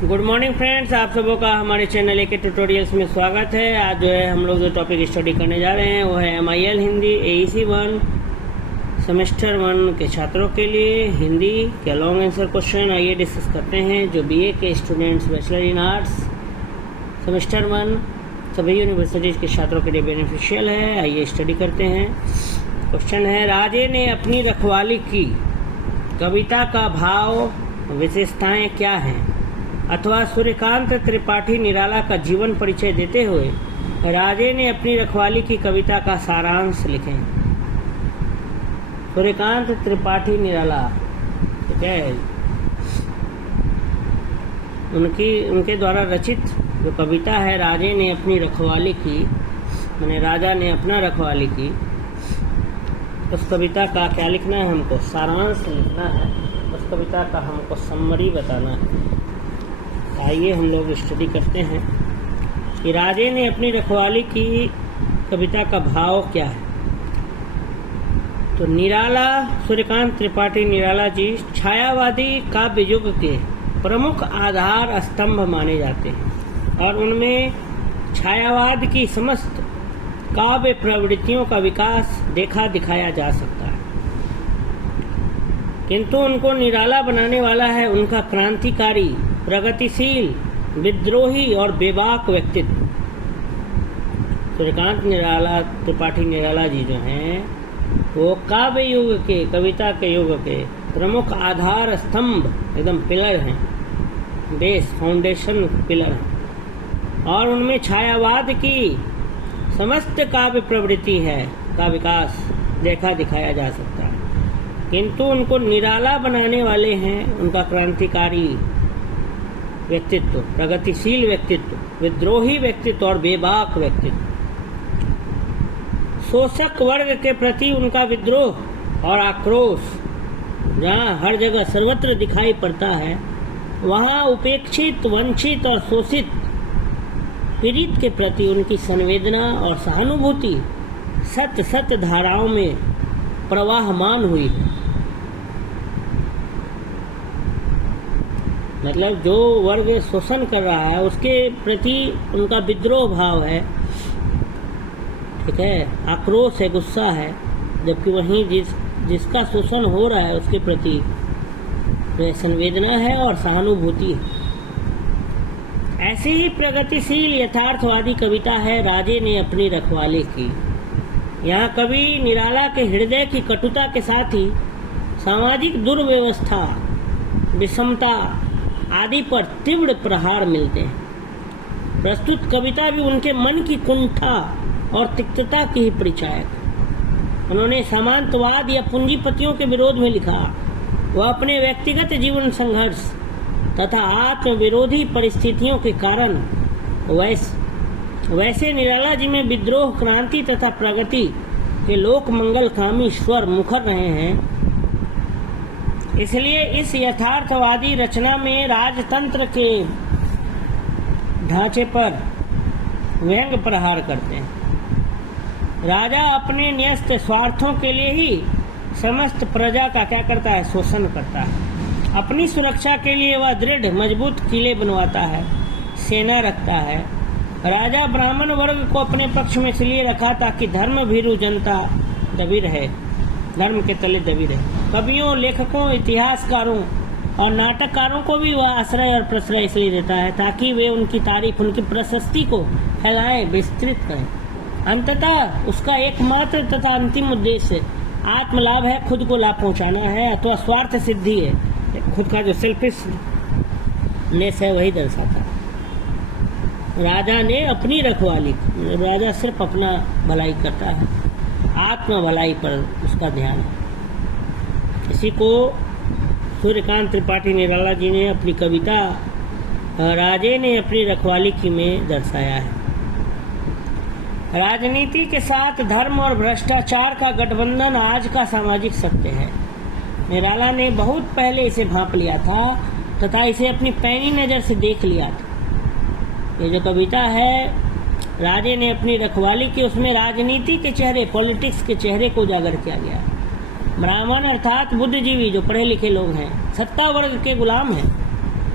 Good morning friends, आप सबों का हमारे चैनल ए के ट्यूटोरियल्स में स्वागत है। आज जो है हम लोग जो टॉपिक स्टडी करने जा रहे हैं वो है MIL हिंदी AEC 1 सेमेस्टर 1 के छात्रों के लिए हिंदी के लॉन्ग आंसर क्वेश्चन। आइए डिस्कस करते हैं जो BA के students bachelor in arts semester 1 सभी यूनिवर्सिटीज के छात्रों के लिए बेनिफिशियल है। आइए स्टडी करते हैं। क्वेश्चन है, राजे ने अपनी रखवाली की कविता का भाव विशेषताएं क्या हैं, अथवा सूर्यकांत त्रिपाठी निराला का जीवन परिचय देते हुए राजे ने अपनी रखवाली की कविता का सारांश लिखें। सूर्यकांत त्रिपाठी निराला, ठीक है, उनके द्वारा रचित जो कविता है राजे ने अपनी रखवाली की, माने राजा ने अपना रखवाली की, उस कविता का क्या लिखना है, हमको सारांश लिखना है। उस कविता का हमको समरी बताना है। आइए हम लोग स्टडी करते हैं कि राजे ने अपनी रखवाली की कविता का भाव क्या है। तो निराला, सूर्यकांत त्रिपाठी निराला जी छायावादी काव्य युग के प्रमुख आधार स्तंभ माने जाते हैं और उनमें छायावाद की समस्त काव्य प्रवृत्तियों का विकास देखा दिखाया जा सकता है। किंतु उनको निराला बनाने वाला है उनका क्रांतिकारी, प्रगतिशील, विद्रोही और बेबाक व्यक्तित्व। सूर्यकांत निराला त्रिपाठी निराला जी जो हैं वो काव्य युग के, कविता के युग के प्रमुख आधार स्तंभ, एकदम पिलर हैं, बेस फाउंडेशन पिलर हैं और उनमें छायावाद की समस्त काव्य प्रवृत्ति है का विकास देखा दिखाया जा सकता है। किंतु उनको निराला बनाने वाले हैं उनका क्रांतिकारी व्यक्तित्व, प्रगतिशील व्यक्तित्व, विद्रोही व्यक्तित्व और बेबाक व्यक्तित्व। शोषक वर्ग के प्रति उनका विद्रोह और आक्रोश जहाँ हर जगह सर्वत्र दिखाई पड़ता है, वहाँ उपेक्षित, वंचित और शोषित पीड़ित के प्रति उनकी संवेदना और सहानुभूति सत सत धाराओं में प्रवाहमान हुई है। मतलब जो वर्ग शोषण कर रहा है उसके प्रति उनका विद्रोह भाव है, ठीक है, आक्रोश है, गुस्सा है, जबकि वहीं जिसका शोषण हो रहा है उसके प्रति संवेदना है और सहानुभूति है। ऐसी ही प्रगतिशील यथार्थवादी कविता है राजे ने अपनी रखवाली की। यहाँ कवि निराला के हृदय की कटुता के साथ ही सामाजिक दुर्व्यवस्था, विषमता आदि पर तीव्र प्रहार मिलते हैं। प्रस्तुत कविता भी उनके मन की कुंठा और तिक्तता की ही परिचायक। उन्होंने सामंतवाद या पूंजीपतियों के विरोध में लिखा। वह अपने व्यक्तिगत जीवन संघर्ष तथा आत्म विरोधी परिस्थितियों के कारण वैसे निराला जी में विद्रोह, क्रांति तथा प्रगति के लोक मंगलकामी स्वर मुखर रहे हैं। इसलिए इस यथार्थवादी रचना में राजतंत्र के ढांचे पर व्यंग्य प्रहार करते हैं। राजा अपने न्यस्त स्वार्थों के लिए ही समस्त प्रजा का क्या करता है, शोषण करता है। अपनी सुरक्षा के लिए वह दृढ़ मजबूत किले बनवाता है, सेना रखता है। राजा ब्राह्मण वर्ग को अपने पक्ष में इसलिए रखा ताकि धर्म भीरू जनता दबी रहे, धर्म के तले दबी रहे। कवियों, लेखकों, इतिहासकारों और नाटककारों को भी वह आश्रय और प्रश्रय इसलिए देता है ताकि वे उनकी तारीफ, उनकी प्रशस्ति को फैलाएं, विस्तृत करें। अंततः उसका एकमात्र तथा अंतिम उद्देश्य आत्मलाभ है, खुद को लाभ पहुंचाना है अथवा स्वार्थ सिद्धि है, खुद का जो सेल्फिशनेस है वही दर्शाता है। राजा ने अपनी रखवाली, राजा सिर्फ अपना भलाई करता है, आत्म भलाई पर उसका ध्यान है। इसी को सूर्यकांत त्रिपाठी निराला जी ने अपनी कविता राजे ने अपनी रखवाली की में दर्शाया है। राजनीति के साथ धर्म और भ्रष्टाचार का गठबंधन आज का सामाजिक सत्य है। निराला ने बहुत पहले इसे भांप लिया था तथा इसे अपनी पैनी नज़र से देख लिया था। ये जो कविता है राजे ने अपनी रखवाली की, उसमें राजनीति के चेहरे, पॉलिटिक्स के चेहरे को उजागर किया गया। ब्राह्मण अर्थात बुद्धिजीवी जो पढ़े लिखे लोग हैं, सत्ता वर्ग के गुलाम हैं,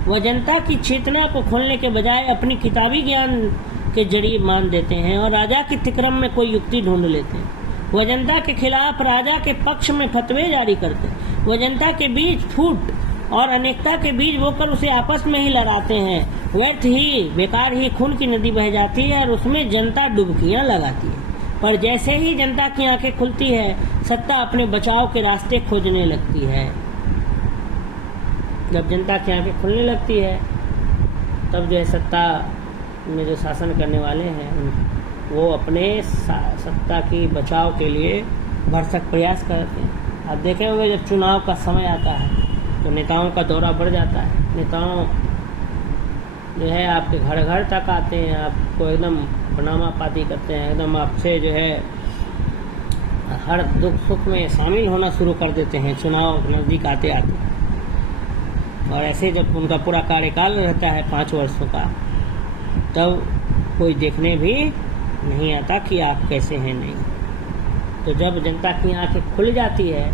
वह जनता की चेतना को खोलने के बजाय अपनी किताबी ज्ञान के जरिए मान देते हैं और राजा के तिक्रम में कोई युक्ति ढूंढ लेते हैं। वह जनता के खिलाफ राजा के पक्ष में फतवे जारी करते हैं। वह जनता के बीच फूट और अनेकता के बीच बोकर उसे आपस में ही लड़ाते हैं। व्यर्थ ही बेकार ही खून की नदी बह जाती है और उसमें जनता डुबकियां लगाती है। पर जैसे ही जनता की आंखें खुलती है, सत्ता अपने बचाव के रास्ते खोजने लगती है। जब जनता की आंखें खुलने लगती है, तब जो है सत्ता में जो शासन करने वाले हैं वो अपने सत्ता की बचाव के लिए भरसक प्रयास करते हैं। आप देखे होंगे जब चुनाव का समय आता है तो नेताओं का दौरा बढ़ जाता है। नेताओं जो है आपके घर घर तक आते हैं, आपको एकदम बनामा पाती करते हैं, एकदम आपसे जो है हर दुख सुख में शामिल होना शुरू कर देते हैं चुनाव नज़दीक आते आते। और ऐसे जब उनका पूरा कार्यकाल रहता है 5 वर्षों का, तब कोई देखने भी नहीं आता कि आप कैसे हैं नहीं। तो जब जनता की आंखें खुल जाती है,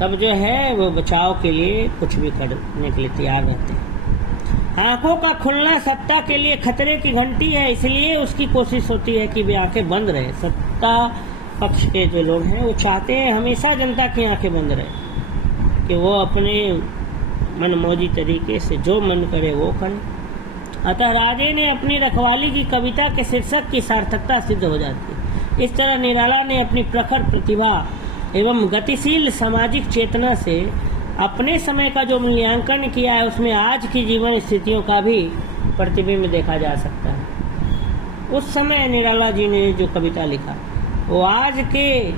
तब जो है वो बचाव के लिए कुछ भी करने के लिए तैयार रहते हैं। आंखों का खुलना सत्ता के लिए खतरे की घंटी है, इसलिए उसकी कोशिश होती है कि वे आंखें बंद रहे। सत्ता पक्ष के जो लोग हैं वो चाहते हैं हमेशा जनता की आंखें बंद रहे, कि वो अपने मनमौजी तरीके से जो मन करे वो करे। अतः राजे ने अपनी रखवाली की कविता के शीर्षक की सार्थकता सिद्ध हो जाती है। इस तरह निराला ने अपनी प्रखर प्रतिभा एवं गतिशील सामाजिक चेतना से अपने समय का जो मूल्यांकन किया है, उसमें आज की जीवन स्थितियों का भी प्रतिबिंब देखा जा सकता है। उस समय निराला जी ने जो कविता लिखा वो आज के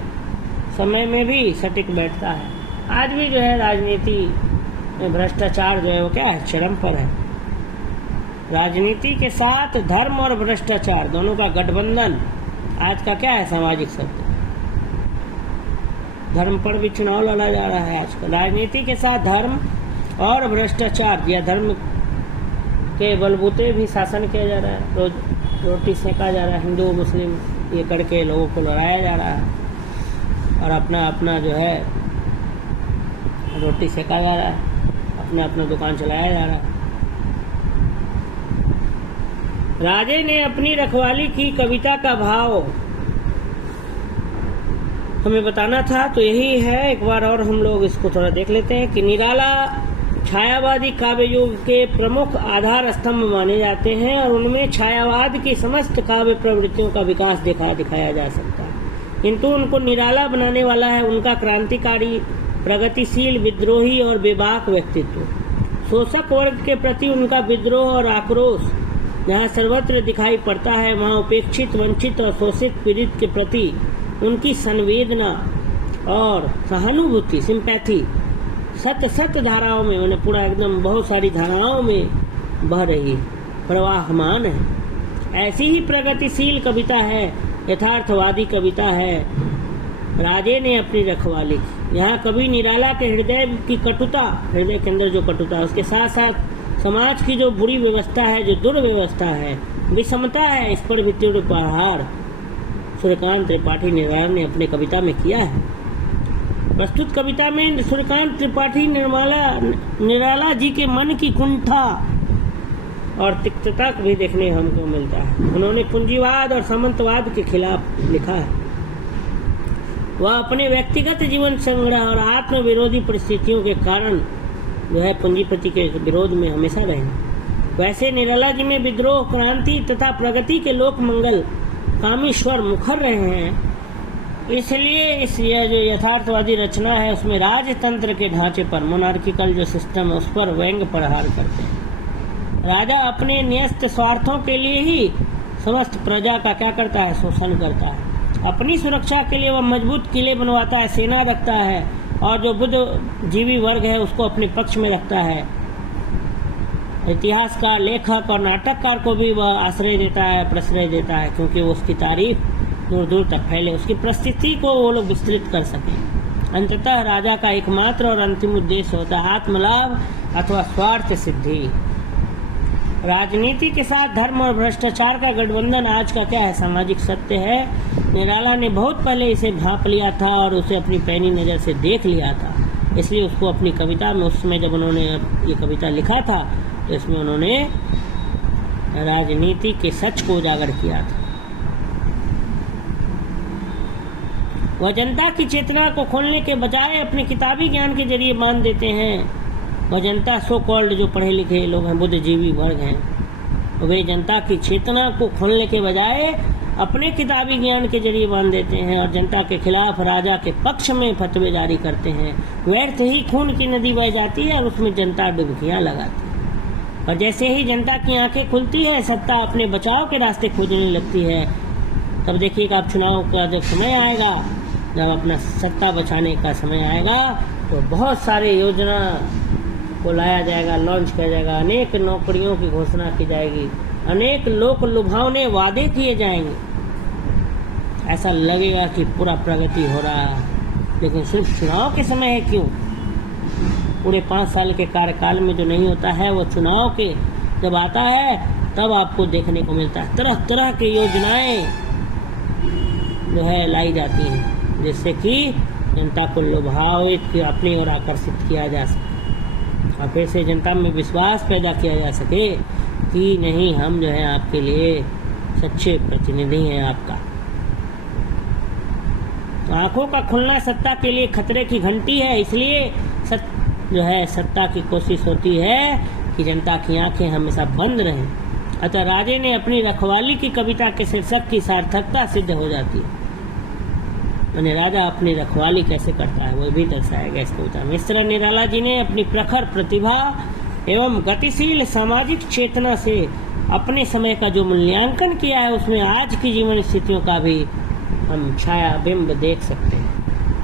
समय में भी सटीक बैठता है। आज भी जो है राजनीति में भ्रष्टाचार जो है वो क्या है, चरम पर है। राजनीति के साथ धर्म और भ्रष्टाचार दोनों का गठबंधन आज का क्या है, सामाजिक शब्द। धर्म पर भी चुनाव लड़ा जा रहा है आजकल। राजनीति के साथ धर्म और भ्रष्टाचार या धर्म के बलबूते भी शासन किया जा रहा है। रोज रोटी सेका जा रहा है, हिंदू मुस्लिम ये करके लोगों को लड़ाया जा रहा है और अपना अपना जो है रोटी सेका जा रहा है, अपना अपना दुकान चलाया जा रहा है। राजे ने अपनी रखवाली की कविता का भाव हमें बताना था, तो यही है। एक बार और हम लोग इसको थोड़ा देख लेते हैं कि निराला छायावादी काव्य युग के प्रमुख आधार स्तंभ माने जाते हैं और उनमें छायावाद की समस्त काव्य प्रवृत्तियों का विकास दिखाया जा सकता है। किंतु उनको निराला बनाने वाला है उनका क्रांतिकारी, प्रगतिशील, विद्रोही और बेबाक व्यक्तित्व। शोषक वर्ग के प्रति उनका विद्रोह और आक्रोश जहाँ सर्वत्र दिखाई पड़ता है, वहाँ उपेक्षित, वंचित और शोषित पीड़ित के प्रति उनकी संवेदना और सहानुभूति, सिंपैथी सत धाराओं में, उन्हें पूरा एकदम बहुत सारी धाराओं में बह रही, प्रवाहमान है। ऐसी ही प्रगतिशील कविता है, यथार्थवादी कविता है राजे ने अपनी रखवाली की। यहाँ कवि निराला के हृदय की कटुता, हृदय के अंदर जो कटुता है, उसके साथ साथ समाज की जो बुरी व्यवस्था है, जो दुर्व्यवस्था है, विषमता है, इस पर भी तीव्र प्रहार सूर्यकांत त्रिपाठी निराला ने अपनी कविता में किया है। प्रस्तुत कविता में सूर्यकांत त्रिपाठी निराला जी के मन की कुंठा और तिक्तता भी देखने हमको मिलता है। उन्होंने पूंजीवाद और सामंतवाद के खिलाफ लिखा है। वह अपने व्यक्तिगत जीवन संग्रह और आत्म विरोधी परिस्थितियों के कारण जो है पूंजीपति के विरोध में हमेशा रहे। वैसे निराला जी में विद्रोह, क्रांति तथा प्रगति के लोक मंगल कामेश्वर मुखर रहे हैं। इसलिए इस जो यथार्थवादी रचना है उसमें राजतंत्र के ढांचे पर, मोनार्किकल जो सिस्टम है उस पर व्यंग्य प्रहार करते हैं। राजा अपने न्यस्त स्वार्थों के लिए ही समस्त प्रजा का क्या करता है, शोषण करता है। अपनी सुरक्षा के लिए वह मजबूत किले बनवाता है, सेना रखता है और जो बुद्धिजीवी वर्ग है उसको अपने पक्ष में रखता है। इतिहासकार, लेखक और नाटककार को भी वह आश्रय देता है, प्रश्रय देता है, क्योंकि वो उसकी तारीफ दूर दूर तक फैले, उसकी प्रस्थिति को वो लोग विस्तृत कर सकें। अंततः राजा का एकमात्र और अंतिम उद्देश्य होता है आत्मलाभ अथवा स्वार्थ सिद्धि। राजनीति के साथ धर्म और भ्रष्टाचार का गठबंधन आज का क्या है, सामाजिक सत्य है। निराला ने बहुत पहले इसे भांप लिया था और उसे अपनी पैनी नज़र से देख लिया था, इसलिए उसको अपनी कविता में, उस समय जब उन्होंने ये कविता लिखा था तो इसमें उन्होंने राजनीति के सच को उजागर किया था। वह जनता की चेतना को खोलने के बजाय अपने किताबी ज्ञान के जरिए बांध देते हैं। वह जनता सो कॉल्ड जो पढ़े लिखे लोग हैं, बुद्धिजीवी वर्ग हैं, वे जनता की चेतना को खोलने के बजाय अपने किताबी ज्ञान के जरिए बांध देते हैं और जनता के खिलाफ राजा के पक्ष में फतवे जारी करते हैं। व्यर्थ ही खून की नदी बह जाती है और उसमें जनता डुबकियां लगाती है। और जैसे ही जनता की आंखें खुलती है, सत्ता अपने बचाव के रास्ते खोजने लगती है। तब देखिएगा आप चुनाव का जब समय आएगा, जब अपना सत्ता बचाने का समय आएगा, तो बहुत सारे योजना को लाया जाएगा, लॉन्च किया जाएगा, अनेक नौकरियों की घोषणा की जाएगी, अनेक लोक लुभावने वादे किए जाएंगे। ऐसा लगेगा कि पूरा प्रगति हो रहा है, लेकिन सिर्फ चुनाव के समय है। क्यों? पूरे 5 साल के कार्यकाल में जो नहीं होता है, वो चुनाव के जब आता है तब आपको देखने को मिलता है। तरह तरह की योजनाएं जो है लाई जाती हैं, जिससे कि जनता को लुभावित अपनी ओर आकर्षित किया जा सके और फिर से जनता में विश्वास पैदा किया जा सके कि नहीं, हम जो है आपके लिए सच्चे प्रतिनिधि हैं आपका। तो आंखों का खुलना सत्ता के लिए खतरे की घंटी है। इसलिए सत्ता की कोशिश होती है कि जनता की आंखें हमेशा बंद रहें। अतः राजे ने अपनी रखवाली की कविता के शीर्षक की सार्थकता सिद्ध हो जाती है। मैंने राजा अपनी रखवाली कैसे करता है वो भी दर्शाया गया इस कविता में। इस तरह निराला जी ने अपनी प्रखर प्रतिभा एवं गतिशील सामाजिक चेतना से अपने समय का जो मूल्यांकन किया है, उसमें आज की जीवन स्थितियों का भी हम छाया बिंब देख सकते हैं।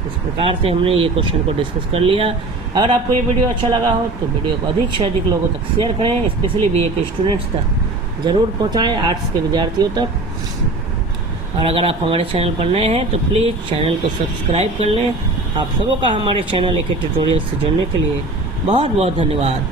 इस प्रकार से हमने ये क्वेश्चन को डिस्कस कर लिया। अगर आपको ये वीडियो अच्छा लगा हो तो वीडियो को अधिक से अधिक लोगों तक शेयर करें, स्पेशली बीए के स्टूडेंट्स तक जरूर पहुंचाएं, आर्ट्स के विद्यार्थियों तक। और अगर आप हमारे चैनल पर नए हैं तो प्लीज़ चैनल को सब्सक्राइब कर लें। आप सबों का हमारे चैनल के ट्यूटोरियल से जुड़ने के लिए बहुत बहुत धन्यवाद।